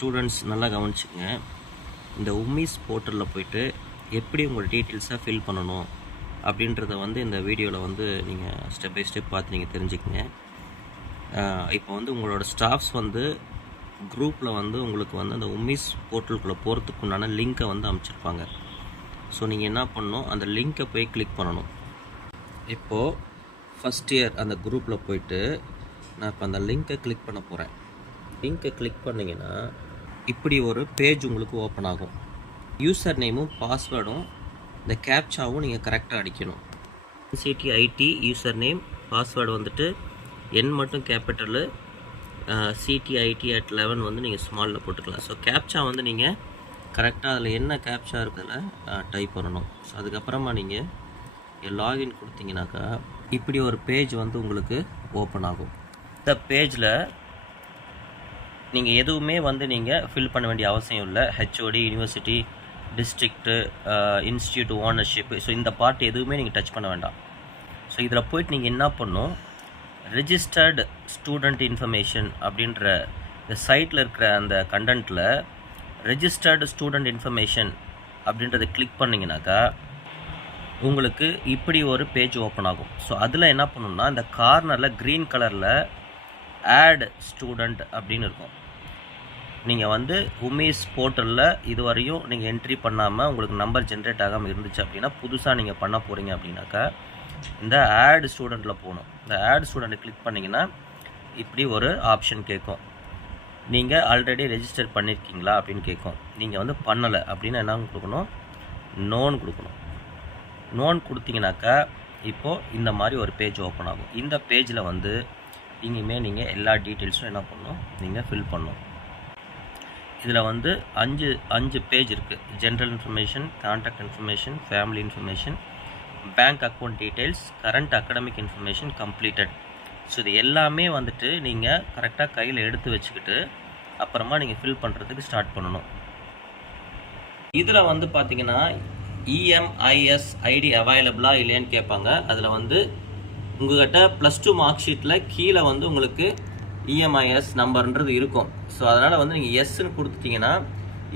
Students நல்லா கவனிச்சுங்க. இந்த உம்மிஸ் போர்ட்டலில் போய்ட்டு எப்படி உங்கள் டீட்டெயில்ஸை ஃபில் பண்ணணும் அப்படின்றத வந்து இந்த வீடியோவில் வந்து நீங்கள் ஸ்டெப் பை ஸ்டெப் பார்த்து நீங்கள் தெரிஞ்சுக்கங்க. இப்போ வந்து உங்களோட ஸ்டாஃப்ஸ் வந்து குரூப்பில் வந்து உங்களுக்கு வந்து அந்த உம்மிஸ் போர்ட்டலுக்குள்ளே போகிறதுக்கு உண்டான லிங்க்கை வந்து அமைச்சிருப்பாங்க. ஸோ நீங்கள் என்ன பண்ணணும், அந்த லிங்க்கை போய் கிளிக் பண்ணணும். இப்போது ஃபஸ்ட் இயர் அந்த குரூப்பில் போய்ட்டு நான் இப்போ அந்த லிங்க்கை கிளிக் பண்ண போகிறேன். லிங்க்கை கிளிக் பண்ணிங்கன்னா இப்படி ஒரு பேஜ் உங்களுக்கு ஓப்பன் ஆகும். யூசர் நேமும் பாஸ்வேர்டும் இந்த கேப்சாவும் நீங்கள் கரெக்டாக அடிக்கணும். சிடிஐடி யூசர் நேம், பாஸ்வேர்டு வந்துட்டு என் மட்டும் கேபிட்டலு, CTIT@11 வந்து நீங்கள் ஸ்மாலில் போட்டுக்கலாம். ஸோ கேப்சா வந்து நீங்கள் கரெக்டாக அதில் என்ன கேப்சா இருக்கிறதில் டைப் பண்ணணும். ஸோ அதுக்கப்புறமா நீங்கள் லாகின் கொடுத்தீங்கன்னாக்கா இப்படி ஒரு பேஜ் வந்து உங்களுக்கு ஓப்பன் ஆகும். இந்த பேஜில் நீங்கள் எதுவுமே வந்து நீங்கள் ஃபில் பண்ண வேண்டிய அவசியம் இல்லை. HOD, university, district, institute ownership, so இந்த பார்ட் எதுவுமே நீங்கள் டச் பண்ண வேண்டாம். ஸோ இதில் போய்ட்டு நீங்கள் என்ன பண்ணணும், ரெஜிஸ்டர்டு ஸ்டூடெண்ட் இன்ஃபர்மேஷன் அப்படின்ற இந்த சைட்டில் இருக்கிற அந்த கண்டென்ட்டில் ரெஜிஸ்டர்டு ஸ்டூடெண்ட் இன்ஃபர்மேஷன் அப்படின்றத கிளிக் பண்ணிங்கனாக்கா உங்களுக்கு இப்படி ஒரு பேஜ் ஓப்பன் ஆகும். ஸோ அதில் என்ன பண்ணணும்னா, இந்த கார்னரில் க்ரீன் கலரில் ஆட் ஸ்டூடெண்ட் அப்படின்னு இருக்கும். நீங்கள் வந்து உம்மிஸ் போர்ட்டலில் இதுவரையும் நீங்கள் என்ட்ரி பண்ணாமல் உங்களுக்கு நம்பர் ஜென்ரேட் ஆகாமல் இருந்துச்சு அப்படின்னா, புதுசாக நீங்கள் பண்ண போகிறீங்க அப்படின்னாக்கா இந்த ஆட் ஸ்டூடெண்ட்டில் போகணும். இந்த ஆட் ஸ்டூடெண்ட்டை கிளிக் பண்ணிங்கன்னா இப்படி ஒரு ஆப்ஷன் கேட்கும். நீங்கள் ஆல்ரெடி ரெஜிஸ்டர் பண்ணியிருக்கீங்களா அப்படின்னு கேட்கும். நீங்கள் வந்து பண்ணலை அப்படின்னா என்ன கொடுக்கணும், நோன் கொடுக்கணும். நோன் கொடுத்தீங்கன்னாக்கா இப்போது இந்த மாதிரி ஒரு பேஜ் ஓப்பன் ஆகும். இந்த பேஜில் வந்து இனிமேல் நீங்கள் எல்லா டீட்டெயில்ஸும் என்ன பண்ணணும், நீங்கள் ஃபில் பண்ணணும். இதில் வந்து அஞ்சு பேஜ் இருக்குது. General information, contact information, family information, bank account details, current academic information, completed. So இது எல்லாமே வந்துட்டு நீங்கள் கரெக்டாக கையில் எடுத்து வச்சுக்கிட்டு அப்புறமா நீங்கள் ஃபில் பண்ணுறதுக்கு ஸ்டார்ட் பண்ணணும். இதில் வந்து பார்த்தீங்கன்னா EMIS ஐடி அவைலபிளாக இல்லையான்னு கேட்பாங்க. அதில் வந்து உங்கள்கிட்ட +2 மார்க் ஷீட்டில் கீழே வந்து உங்களுக்கு EMIS நம்பர்ன்றது இருக்கும். ஸோ அதனால் வந்து நீங்கள் எஸ்ன்னு கொடுத்துட்டிங்கன்னா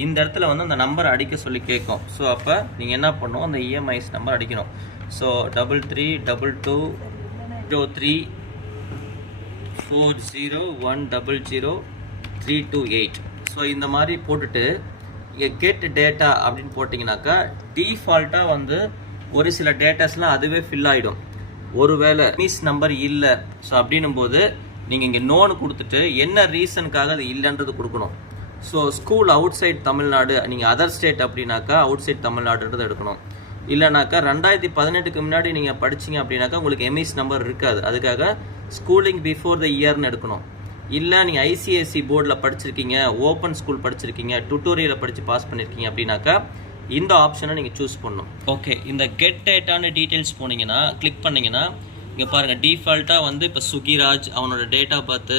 இந்த இடத்துல வந்து அந்த நம்பர் அடிக்க சொல்லி கேட்கும். ஸோ அப்போ நீங்கள் என்ன பண்ணணும், அந்த EMIS நம்பர் அடிக்கணும். ஸோ 33220340100328. ஸோ இந்த மாதிரி போட்டுட்டு இங்கே கெட் டேட்டா அப்படின்னு போட்டிங்கனாக்கா டிஃபால்ட்டாக வந்து ஒரு சில டேட்டாஸ்லாம் அதுவே ஃபில் ஆகிடும். ஒருவேளை மிஸ் நம்பர் இல்லை, ஸோ அப்படின்னும் போது நீங்கள் இங்கே நோன் கொடுத்துட்டு என்ன ரீசனுக்காக அது இல்லைன்றது கொடுக்கணும். So school outside Tamil Nadu, நீங்கள் அதர் ஸ்டேட் அப்படின்னாக்கா அவுட் சைட் தமிழ்நாடுன்றது எடுக்கணும். இல்லைனாக்கா 2018க்கு முன்னாடி நீங்கள் படிச்சிங்க அப்படின்னாக்கா உங்களுக்கு எம்இஸ் நம்பர் இருக்காது. அதுக்காக ஸ்கூலிங் பிஃபோர் த இயர்னு எடுக்கணும். இல்லை நீங்கள் ICSE போர்டில் படிச்சிருக்கீங்க, ஓப்பன் ஸ்கூல் படிச்சிருக்கீங்க, டுட்டோரியலை படித்து பாஸ் பண்ணியிருக்கீங்க அப்படின்னாக்கா இந்த ஆப்ஷனை நீங்கள் சூஸ் பண்ணணும். ஓகே, இந்த கெட் டேட்டான டீட்டெயில்ஸ் போனீங்கன்னா கிளிக் பண்ணிங்கன்னா இங்கே பாருங்கள், டிஃபால்ட்டாக வந்து இப்போ சுகிராஜ் அவனோட டேட் ஆஃப் பர்த்து,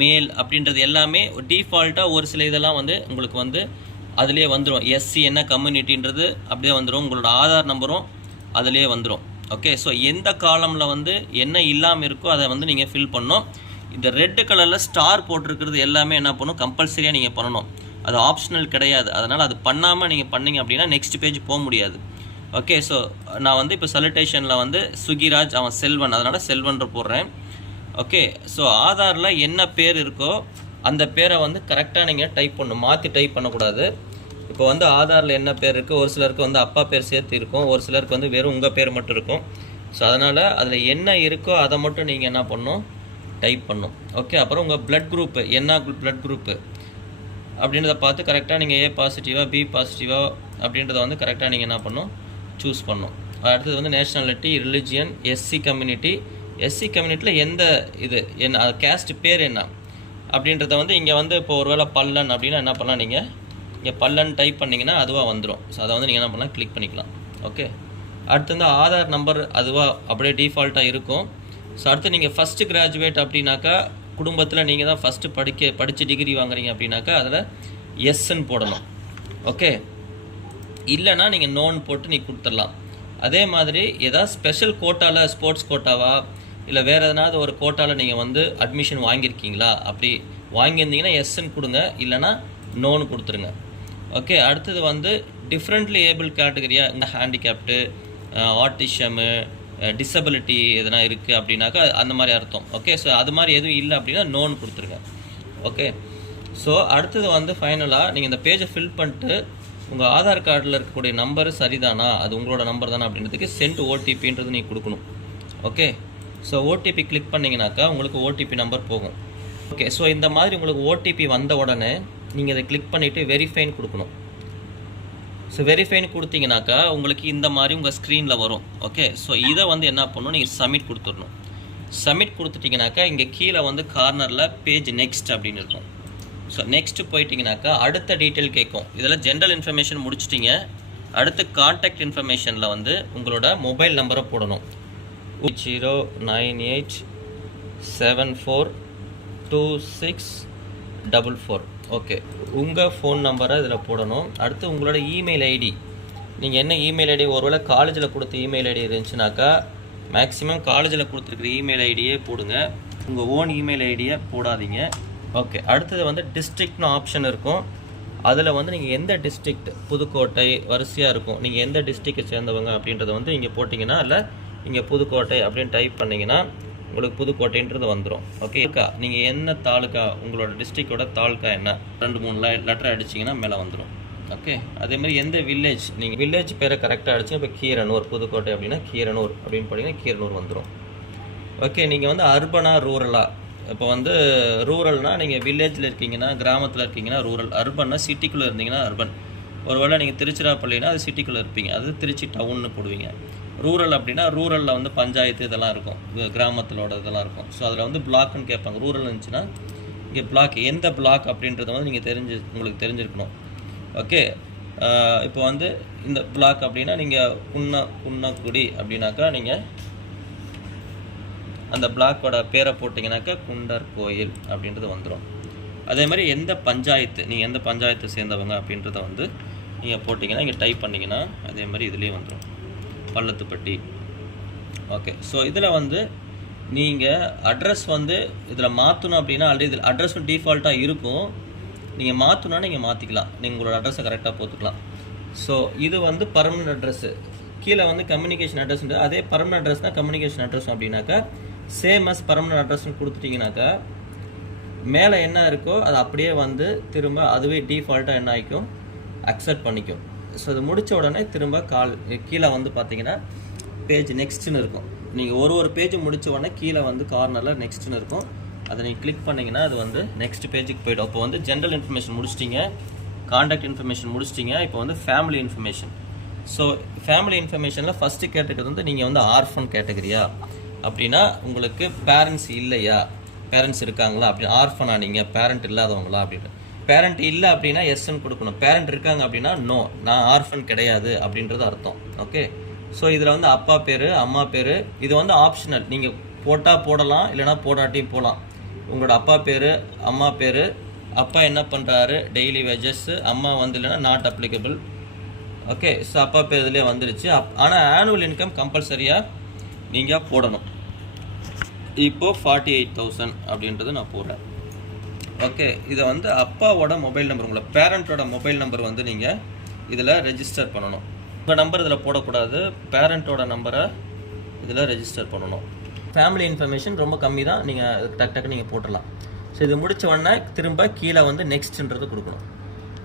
மேல் அப்படின்றது எல்லாமே டிஃபால்ட்டாக ஒரு சில இதெல்லாம் வந்து உங்களுக்கு வந்து அதிலே வந்துடும். SC என்ன கம்யூனிட்டின்றது அப்படியே வந்துடும். உங்களோட ஆதார் நம்பரும் அதிலே வந்துடும். ஓகே, ஸோ எந்த காலமில் வந்து என்ன இல்லாமல் இருக்கோ அதை வந்து நீங்கள் ஃபில் பண்ணணும். இந்த ரெட் கலரில் ஸ்டார் போட்டிருக்கிறது எல்லாமே என்ன பண்ணணும், கம்பல்சரியாக நீங்கள் பண்ணணும். அது ஆப்ஷனல் கிடையாது. அதனால் அது பண்ணாமல் நீங்கள் பண்ணிங்க அப்படின்னா நெக்ஸ்ட் பேஜ் போக முடியாது. ஓகே, ஸோ நான் வந்து இப்போ சலுட்டேஷனில் வந்து சுகிராஜ் அவன் செல்வன், அதனால் செல்வன்ற போடுறேன். ஓகே, ஸோ ஆதாரில் என்ன பேர் இருக்கோ அந்த பேரை வந்து கரெக்டாக நீங்கள் டைப் பண்ணணும், மாற்றி டைப் பண்ணக்கூடாது. இப்போ வந்து ஆதாரில் என்ன பேர் இருக்குது, ஒரு சிலருக்கு வந்து அப்பா பேர் சேர்த்து இருக்கும், ஒரு சிலருக்கு வந்து வெறும் உங்கள் பேர் மட்டும் இருக்கும். ஸோ அதனால் அதில் என்ன இருக்கோ அதை மட்டும் நீங்கள் என்ன பண்ணணும், டைப் பண்ணணும். ஓகே, அப்புறம் உங்கள் பிளட் குரூப்பு என்ன பிளட் குரூப்பு அப்படின்றத பார்த்து கரெக்டாக நீங்கள் A பாசிட்டிவாக B பாசிட்டிவாக அப்படின்றத வந்து கரெக்டாக நீங்கள் என்ன பண்ணணும், சூஸ் பண்ணணும். அடுத்தது வந்து nationality, religion, SC community, SC கம்யூனிட்டியில் எந்த இது என்ன கேஸ்ட் பேர் என்ன அப்படின்றத வந்து இங்கே வந்து இப்போ ஒருவேளை பல்லன் அப்படின்னா என்ன பண்ணலாம், நீங்கள் இங்கே பல்லன் டைப் பண்ணிங்கன்னா அதுவாக வந்துடும். ஸோ அதை வந்து நீங்கள் என்ன பண்ணலாம், கிளிக் பண்ணிக்கலாம். ஓகே, அடுத்து வந்து ஆதார் நம்பர் அதுவாக அப்படியே டிஃபால்ட்டாக இருக்கும். ஸோ அடுத்து நீங்கள் ஃபஸ்ட்டு கிராஜுவேட் அப்படின்னாக்கா குடும்பத்தில் நீங்கள் தான் ஃபஸ்ட்டு படித்து டிகிரி வாங்குறீங்க அப்படின்னாக்கா அதில் எஸ்ன்னு போடணும். ஓகே, இல்லைனா நீங்கள் நோன் போட்டு நீங்கள் கொடுத்துடலாம். அதே மாதிரி ஏதாவது ஸ்பெஷல் கோட்டாவில், ஸ்போர்ட்ஸ் கோட்டாவா இல்லை வேறு எதனாவது ஒரு கோட்டாவில் நீங்கள் வந்து அட்மிஷன் வாங்கியிருக்கீங்களா அப்படி வாங்கியிருந்தீங்கன்னா எஸ்ன்னு கொடுங்க, இல்லைனா நோன்னு கொடுத்துருங்க. ஓகே, அடுத்தது வந்து டிஃப்ரெண்ட்லி ஏபிள் கேட்டகரியாக இந்த ஹேண்டிகேப்டு, ஆட்டிஷமு, டிசபிலிட்டி எதனா இருக்குது அப்படின்னாக்கா அந்த மாதிரி அர்த்தம். ஓகே, ஸோ அது மாதிரி எதுவும் இல்லை அப்படின்னா நோன்னு கொடுத்துருங்க. ஓகே, ஸோ அடுத்தது வந்து ஃபைனலாக நீங்கள் இந்த பேஜை ஃபில் பண்ணிட்டு உங்கள் ஆதார் கார்டில் இருக்கக்கூடிய நம்பரு சரிதானா, அது உங்களோட நம்பர் தானே அப்படின்றதுக்கு சென்ட் ஓடிபின்றது நீங்கள் கொடுக்கணும். ஓகே, ஸோ ஓடிபி கிளிக் பண்ணிங்கனாக்கா உங்களுக்கு ஓடிபி நம்பர் போகும். ஓகே, ஸோ இந்த மாதிரி உங்களுக்கு ஓடிபி வந்த உடனே நீங்கள் இதை கிளிக் பண்ணிவிட்டு வெரிஃபைன்னு கொடுக்கணும். ஸோ வெரிஃபைன்னு கொடுத்தீங்கனாக்கா உங்களுக்கு இந்த மாதிரி உங்கள் ஸ்க்ரீனில் வரும். ஓகே, ஸோ இதை வந்து என்ன பண்ணணும், நீங்கள் சப்மிட் கொடுத்துடணும். சப்மிட் கொடுத்துட்டிங்கனாக்கா இங்கே கீழே வந்து கார்னரில் பேஜ் நெக்ஸ்ட் அப்படின்னு இருக்கும். ஸோ நெக்ஸ்ட்டு போயிட்டிங்கனாக்கா அடுத்த டீட்டெயில் கேட்கும். இதில் ஜென்ரல் இன்ஃபர்மேஷன் முடிச்சிட்டிங்க. அடுத்து கான்டாக்ட் இன்ஃபர்மேஷனில் வந்து உங்களோட மொபைல் நம்பரை போடணும். 098742644. ஓகே, உங்கள் ஃபோன் நம்பரை இதில் போடணும். அடுத்து உங்களோட இமெயில் ஐடி, நீங்கள் என்ன இமெயில் ஐடி, ஒருவேளை காலேஜில் கொடுத்த இமெயில் ஐடி இருந்துச்சுனாக்கா மேக்ஸிமம் காலேஜில் கொடுத்துருக்குற இமெயில் ஐடியே போடுங்க, உங்கள் ஓன் இமெயில் ஐடியை போடாதீங்க. ஓகே, அடுத்தது வந்து டிஸ்ட்ரிக்ட்னு ஆப்ஷன் இருக்கும். அதில் வந்து நீங்கள் எந்த டிஸ்ட்ரிக்ட், புதுக்கோட்டை வரிசையாக இருக்கும், நீங்கள் எந்த டிஸ்ட்ரிக்டை சேர்ந்தவங்க அப்படின்றத வந்து இங்கே போட்டிங்கன்னா, இல்லை இங்கே புதுக்கோட்டை அப்படின்னு டைப் பண்ணிங்கன்னா உங்களுக்கு புதுக்கோட்டைன்றது வந்துடும். ஓகே, நீங்கள் என்ன தாலுக்கா, உங்களோட டிஸ்ட்ரிக்டோட தாலுக்கா என்ன, 2-3 லெட்டர் அடிச்சிங்கன்னா மேலே வந்துடும். ஓகே, அதேமாதிரி எந்த வில்லேஜ், நீங்கள் வில்லேஜ் பேரை கரெக்டாக அடிச்சிங்க. இப்போ கீரனூர், புதுக்கோட்டை அப்படின்னா கீரனூர் அப்படின்னு போட்டிங்கன்னா கீரனூர் வந்துடும். ஓகே, நீங்கள் வந்து அர்பனா ரூரலாக, இப்போ வந்து ரூரல்னால் நீங்கள் வில்லேஜில் இருக்கீங்கன்னா, கிராமத்தில் இருக்கீங்கன்னா ரூரல், அர்பன்னா சிட்டிக்குள்ளே இருந்தீங்கன்னா அர்பன். ஒருவேளை நீங்கள் திருச்சிராப்பள்ளினா அது சிட்டிக்குள்ளே இருப்பீங்க, அது திருச்சி டவுன்னு போடுவீங்க. ரூரல் அப்படின்னா ரூரலில் வந்து பஞ்சாயத்து இதெல்லாம் இருக்கும், கிராமத்திலோட இதெல்லாம் இருக்கும். ஸோ அதில் வந்து பிளாக்குன்னு கேட்பாங்க. ரூரல் இருந்துச்சுன்னா இங்கே பிளாக், எந்த பிளாக் அப்படின்றத வந்து நீங்கள் உங்களுக்கு தெரிஞ்சிருக்கணும். ஓகே, இப்போ வந்து இந்த பிளாக் அப்படின்னா நீங்கள் குன்னக்குடி அப்படின்னாக்கா நீங்கள் அந்த பிளாக்கோட பேரை போட்டிங்கனாக்கா குண்டர் கோயில் அப்படின்றது வந்துடும். அதே மாதிரி எந்த பஞ்சாயத்து, நீங்கள் எந்த பஞ்சாயத்தை சேர்ந்தவங்க அப்படின்றத வந்து நீங்கள் போட்டிங்கன்னா இங்கே டைப் பண்ணிங்கன்னா அதே மாதிரி இதுலேயே வந்துடும், பள்ளத்துப்பட்டி. ஓகே, ஸோ இதில் வந்து நீங்கள் அட்ரஸ் வந்து இதில் மாற்றணும் அப்படின்னா ஆல்ரெடி இதில் அட்ரஸும் டிஃபால்ட்டாக இருக்கும். நீங்கள் மாற்றணுன்னா நீங்கள் மாற்றிக்கலாம், நீங்கள் உங்களோட அட்ரஸை கரெக்டாக போட்டுக்கலாம். ஸோ இது வந்து பர்மனெண்ட் அட்ரஸ்ஸு. கீழே வந்து கம்யூனிகேஷன் அட்ரஸ், அதே பர்மனெண்ட் அட்ரஸ் தான் கம்யூனிகேஷன் அட்ரஸ் அப்படின்னாக்கா சேம் அஸ் பர்மனெண்ட் அட்ரஸ்ன்னு கொடுத்துட்டிங்கனாக்கா மேலே என்ன இருக்கோ அது அப்படியே வந்து திரும்ப அதுவே டிஃபால்ட்டாக என்ன ஆகிக்கும், அக்செப்ட் பண்ணிக்கும். ஸோ அது முடித்த உடனே திரும்ப கீழே வந்து பார்த்தீங்கன்னா பேஜ் நெக்ஸ்ட்டுன்னு இருக்கும். நீங்கள் ஒரு பேஜ் முடித்த உடனே கீழே வந்து கார்னரில் நெக்ஸ்ட்டுன்னு இருக்கும். அதை நீங்கள் கிளிக் பண்ணிங்கன்னா அது வந்து நெக்ஸ்ட் பேஜுக்கு போய்டும். இப்போ வந்து ஜென்ரல் இன்ஃபர்மேஷன் முடிச்சிட்டிங்க, கான்டாக்ட் இன்ஃபர்மேஷன் முடிச்சிட்டிங்க, இப்போ வந்து ஃபேமிலி இன்ஃபர்மேஷன். ஸோ ஃபேமிலி இன்ஃபர்மேஷனில் ஃபஸ்ட்டு கேட்டகரி வந்து நீங்கள் வந்து ஆர்ஃபன் கேட்டகரியா அப்படின்னா உங்களுக்கு பேரண்ட்ஸ் இல்லையா, பேரண்ட்ஸ் இருக்காங்களா அப்படின்னு, ஆர்ஃபனா நீங்கள் பேரண்ட் இல்லாதவங்களா அப்படின்னு. பேரண்ட் இல்லை அப்படின்னா எஸ்ன்னு கொடுக்கணும், பேரண்ட் இருக்காங்க அப்படின்னா நோ, நான் ஆர்ஃபன் கிடையாது அப்படின்றது அர்த்தம். ஓகே, ஸோ இதில் வந்து அப்பா பேர், அம்மா பேர், இது வந்து ஆப்ஷனல், நீங்கள் போட்டால் போடலாம், இல்லைனா போடாட்டியும் போகலாம். உங்களோட அப்பா பேர், அம்மா பேர், அப்பா என்ன பண்ணுறாரு டெய்லி வேஜஸ், அம்மா வந்து இல்லைன்னா நாட் அப்ளிகபிள். ஓகே, ஸோ அப்பா பேர் இதுலேயே வந்துருச்சு. ஆனால் ஆனுவல் இன்கம் கம்பல்சரியாக நீங்கள் போடணும். இப்போது 48,000 அப்படின்றது நான் போடுறேன். ஓகே, இதை வந்து அப்பாவோட மொபைல் நம்பர், உங்களோட பேரண்ட்டோட மொபைல் நம்பர் வந்து நீங்கள் இதில் ரெஜிஸ்டர் பண்ணணும். உங்கள் நம்பர் இதில் போடக்கூடாது, பேரண்ட்டோட நம்பரை இதில் ரெஜிஸ்டர் பண்ணணும். ஃபேமிலி இன்ஃபர்மேஷன் ரொம்ப கம்மி தான், நீங்கள் டக்கு நீங்கள் போட்டுடலாம். ஸோ இது முடித்த உடனே திரும்ப கீழே வந்து நெக்ஸ்ட்ன்றது கொடுக்கணும்.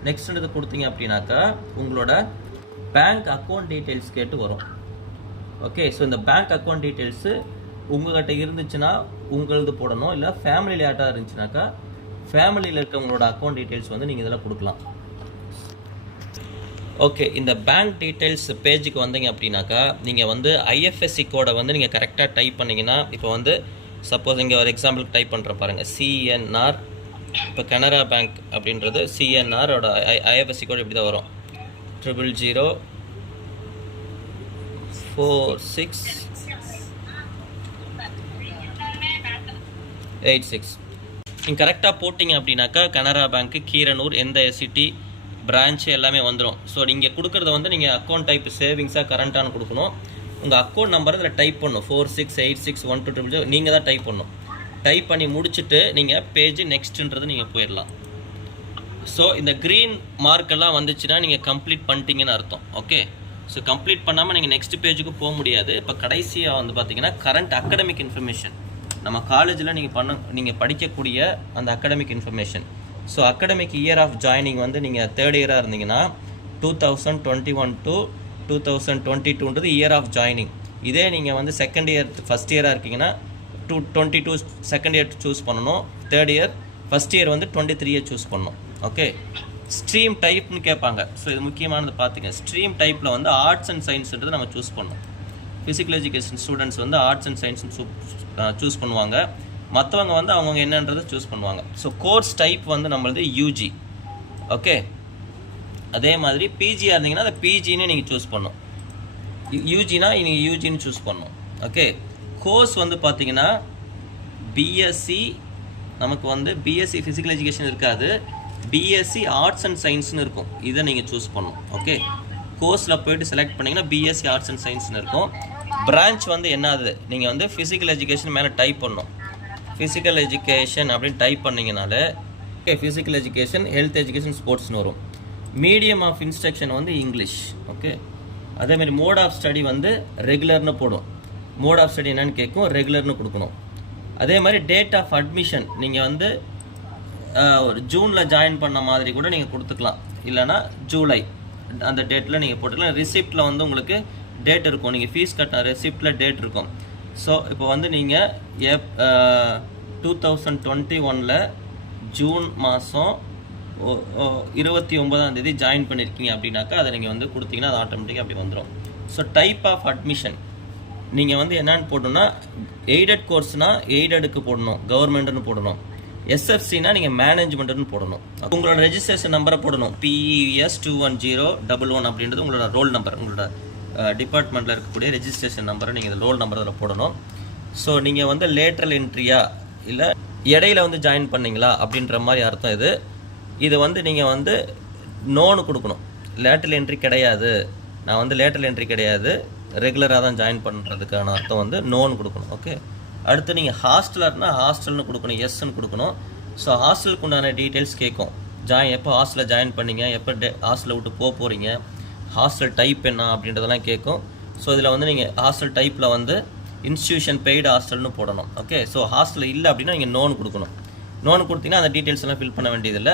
நெக்ஸ்ட்ன்றது கொடுத்தீங்க அப்படின்னாக்கா உங்களோட பேங்க் அக்கௌண்ட் டீட்டெயில்ஸ் கேட்டு வரும். ஓகே, ஸோ இந்த பேங்க் அக்கௌண்ட் டீட்டெயில்ஸு உங்கள்கிட்ட இருந்துச்சுன்னா உங்களது போடணும், இல்லை ஃபேமிலியில் யார்ட்டா இருந்துச்சுனாக்கா ஃபேமிலியில் இருக்கவங்களோட அக்கௌண்ட் டீட்டெயில்ஸ் வந்து நீங்கள் இதில் கொடுக்கலாம். ஓகே, இந்த பேங்க் டீட்டெயில்ஸ் பேஜுக்கு வந்தீங்க அப்படின்னாக்கா நீங்கள் வந்து ஐஎஃப்எஸ்சி கோடை வந்து நீங்கள் கரெக்டாக டைப் பண்ணிங்கன்னா, இப்போ வந்து சப்போஸ் இங்கே ஒரு எக்ஸாம்பிளுக்கு டைப் பண்ணுற பாருங்கள், சிஎன்ஆர், இப்போ கனரா பேங்க் அப்படின்றது சிஎன்ஆரோட ஐஎஃப்எஸ்சி கோடு இப்படி தான் வரும், 0004686. நீங்கள் கரெக்டாக போட்டிங்க அப்படின்னாக்கா கனரா பேங்க்கு, கீரனூர், எந்த சிட்டி, பிரான்ச்சு எல்லாமே வந்துடும். ஸோ நீங்கள் கொடுக்குறத வந்து நீங்கள் அக்கௌண்ட் டைப் சேவிங்ஸாக கரண்ட்டானு கொடுக்கணும். உங்கள் அக்கௌண்ட் நம்பர் இதில் டைப் பண்ணணும், 46861200 நீங்கள் தான் டைப் பண்ணணும். டைப் பண்ணி முடிச்சுட்டு நீங்கள் பேஜ் நெக்ஸ்ட்டுன்றது நீங்கள் போயிடலாம். ஸோ இந்த க்ரீன் மார்க்கெல்லாம் வந்துச்சுன்னா நீங்கள் கம்ப்ளீட் பண்ணிட்டீங்கன்னு அர்த்தம். ஓகே, ஸோ கம்ப்ளீட் பண்ணாமல் நீங்கள் நெக்ஸ்ட் பேஜுக்கு போக முடியாது. இப்போ கடைசியாக வந்து பார்த்தீங்கன்னா கரண்ட் அகடமிக் இன்ஃபர்மேஷன், நம்ம காலேஜில் நீங்கள் படிக்கக்கூடிய அந்த academic information. So academic year of joining வந்து நீங்கள் தேர்ட் இயராக இருந்தீங்கன்னா 2021 to 2022ன்றது இயர் ஆஃப் ஜாயினிங். இதே நீங்கள் வந்து செகண்ட் இயர் ஃபஸ்ட் இயராக இருக்கீங்கன்னா 22 செகண்ட் இயர் சூஸ் பண்ணணும், தேர்ட் இயர் ஃபஸ்ட் இயர் வந்து 23 சூஸ் பண்ணணும். ஓகே, ஸ்ட்ரீம் டைப்னு கேட்பாங்க. ஸோ இது முக்கியமானது பார்த்துங்க. ஸ்ட்ரீம் டைப்பில் வந்து ஆர்ட்ஸ் அண்ட் சயின்ஸ்ன்றது நம்ம சூஸ் பண்ணணும். ஃபிசிக்கல் எஜுகேஷன் ஸ்டூடெண்ட்ஸ் வந்து ஆர்ட்ஸ் அண்ட் சயின்ஸ் சூஸ் பண்ணுவாங்க, மற்றவங்க வந்து அவங்க என்னன்றதை சூஸ் பண்ணுவாங்க. ஸோ கோர்ஸ் டைப் வந்து நம்மளது யூஜி. ஓகே, அதே மாதிரி பிஜியாக இருந்தீங்கன்னா அதை பிஜின்னு நீங்கள் சூஸ் பண்ணணும், யூஜினா நீங்கள் யூஜின்னு சூஸ் பண்ணணும். ஓகே, கோர்ஸ் வந்து பார்த்தீங்கன்னா பிஎஸ்சி, நமக்கு வந்து பிஎஸ்சி ஃபிசிக்கல் எஜுகேஷன் இருக்காது, பிஎஸ்சி ஆர்ட்ஸ் அண்ட் சயின்ஸ்னு இருக்கும். இதை நீங்கள் சூஸ் பண்ணணும். ஓகே, கோர்ஸில் போய்ட்டு செலக்ட் பண்ணிங்கன்னா பிஎஸ்சி ஆர்ட்ஸ் அண்ட் சயின்ஸ்னு இருக்கும். பிரான்ச் வந்து என்னது, நீங்கள் வந்து ஃபிசிக்கல் எஜுகேஷன் மேலே டைப் பண்ணணும். ஃபிசிக்கல் எஜுகேஷன் அப்படின்னு டைப் பண்ணிங்கனால okay, physical education, health education, ஸ்போர்ட்ஸ்னு வரும். மீடியம் ஆஃப் இன்ஸ்ட்ரக்ஷன் வந்து இங்கிலீஷ். ஓகே, அதேமாதிரி மோட் ஆஃப் ஸ்டடி வந்து ரெகுலர்னு போடும். மோட் ஆஃப் ஸ்டடி என்னன்னு கேட்கும், ரெகுலர்னு கொடுக்கணும். அதே மாதிரி டேட் ஆஃப் அட்மிஷன் நீங்கள் வந்து ஒரு ஜூனில் ஜாயின் பண்ண மாதிரி கூட நீங்கள் கொடுத்துக்கலாம், இல்லைனா ஜூலை அந்த டேட்டில் நீங்கள் போட்டுக்கலாம். ரிசிப்டில் வந்து உங்களுக்கு டேட் இருக்கும், நீங்கள் ஃபீஸ் கட்டின ரெசிப்டில் டேட் இருக்கும். ஸோ இப்போ வந்து நீங்கள் 2021 ஜூன் மாதம் 29 ஜாயின் பண்ணியிருக்கீங்க அப்படின்னாக்கா அதை நீங்கள் வந்து கொடுத்தீங்கன்னா அது ஆட்டோமேட்டிக்காக அப்படி வந்துடும். ஸோ டைப் ஆஃப் அட்மிஷன் நீங்கள் வந்து என்னென்னு போடணும்னா, எய்டட் கோர்ஸ்னால் எய்டடுக்கு போடணும், கவர்மெண்ட்டுன்னு போடணும். எஸ்எஃப்சினா நீங்கள் மேனேஜ்மெண்ட்டுன்னு போடணும். உங்களோட ரெஜிஸ்ட்ரேஷன் நம்பரை போடணும், PES 21011 அப்படின்றது உங்களோட ரோல் நம்பர், உங்களோட டிபார்ட்மெண்ட்டில் இருக்கக்கூடிய ரெஜிஸ்ட்ரேஷன் நம்பரை நீங்கள் ரோல் நம்பர் அதில் போடணும். ஸோ நீங்கள் வந்து லேட்ரல் என்ட்ரியா இல்லை இடையில வந்து ஜாயின் பண்ணிங்களா அப்படின்ற மாதிரி அர்த்தம் இது. இது வந்து நீங்கள் வந்து நோன்னு கொடுக்கணும், லேட்ரல் என்ட்ரி கிடையாது, நான் வந்து லேட்ரல் என்ட்ரி கிடையாது, ரெகுலராக தான் ஜாயின் பண்ணுறதுக்கான அர்த்தம் வந்து நோன்னு கொடுக்கணும். ஓகே, அடுத்து நீங்கள் ஹாஸ்டலர்னா ஹாஸ்டல்னு கொடுக்கணும், எஸ்ன்னு கொடுக்கணும். ஸோ ஹாஸ்டலுக்கு உண்டான டீட்டெயில்ஸ் கேட்கும், எப்போ ஹாஸ்டலில் ஜாயின் பண்ணீங்க, எப்போ ஹாஸ்டலை விட்டு போகிறீங்க, ஹாஸ்டல் டைப் என்ன அப்படின்றதெல்லாம் கேட்கும். ஸோ இதில் வந்து நீங்கள் ஹாஸ்டல் டைப்பில் வந்து இன்ஸ்டியூஷன் பெய்டு ஹாஸ்டல்னு போடணும். ஓகே, ஸோ ஹாஸ்டல் இல்லை அப்படின்னா நீங்கள் நோன் கொடுக்கணும். நோன் கொடுத்தீங்கன்னா அந்த டீட்டெயில்ஸ் எல்லாம் ஃபில் பண்ண வேண்டியதில்லை.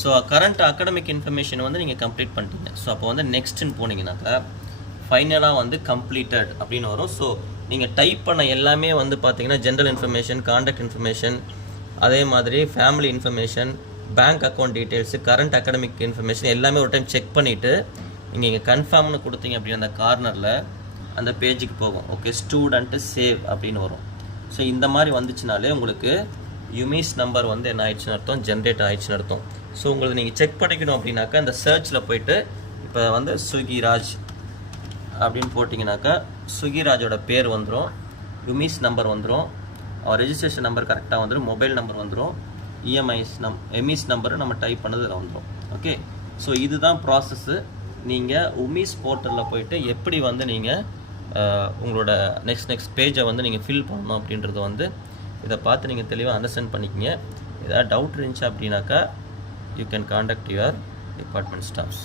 ஸோ கரண்ட் அகடமிக் இன்ஃபர்மேஷன் வந்து நீங்கள் கம்ப்ளீட் பண்ணிட்டீங்க. ஸோ அப்போ வந்து நெக்ஸ்ட்டுன்னு போனீங்கன்னாக்கா ஃபைனலாக வந்து கம்ப்ளீட்டட் அப்படின்னு வரும். ஸோ நீங்கள் டைப் பண்ண எல்லாமே வந்து பார்த்தீங்கன்னா ஜென்ரல் இன்ஃபர்மேஷன், கான்டாக்ட் இன்ஃபர்மேஷன், அதே மாதிரி family information, bank account details, current academic information எல்லாமே ஒரு டைம் செக் பண்ணிவிட்டு நீங்கள் இங்கே கன்ஃபார்ம்னு கொடுத்தீங்க அப்படின்னு அந்த கார்னரில் அந்த பேஜுக்கு போகும். ஓகே, ஸ்டூடெண்ட்டு சேவ் அப்படின்னு வரும். ஸோ இந்த மாதிரி வந்துச்சுனாலே உங்களுக்கு யுமிஸ் நம்பர் வந்து என்ன ஆயிடுச்சுன்னு அர்த்தம், ஜென்ரேட் ஆயிடுச்சுன்னு அர்த்தம். ஸோ உங்களுக்கு நீங்கள் செக் பண்ணிக்கணும் அப்படின்னாக்கா இந்த சர்ச்சில் போயிட்டு இப்போ வந்து ஸ்விகிராஜ் அப்படின்னு போட்டிங்கனாக்கா ஸ்விகிராஜோட பேர் வந்துடும், யுமிஸ் நம்பர் வந்துடும், அவர் ரெஜிஸ்ட்ரேஷன் நம்பர் கரெக்டாக வந்துடும், மொபைல் நம்பர் வந்துடும், எம்இஸ் நம்பரு நம்ம டைப் பண்ணது இதில் வந்துடும். ஓகே, ஸோ இதுதான் ப்ராசஸ்ஸு. நீங்கள் உமிஸ் போர்ட்டலில் போயிட்டு எப்படி வந்து நீங்கள் உங்களோட நெக்ஸ்ட் பேஜை வந்து நீங்கள் ஃபில் பண்ணணும் அப்படின்றது வந்து இதை பார்த்து நீங்கள் தெளிவாக அண்டர்ஸ்டாண்ட் பண்ணிக்கிங்க. ஏதாவது டவுட் இருந்துச்சு அப்படின்னாக்கா you can contact your department staffs.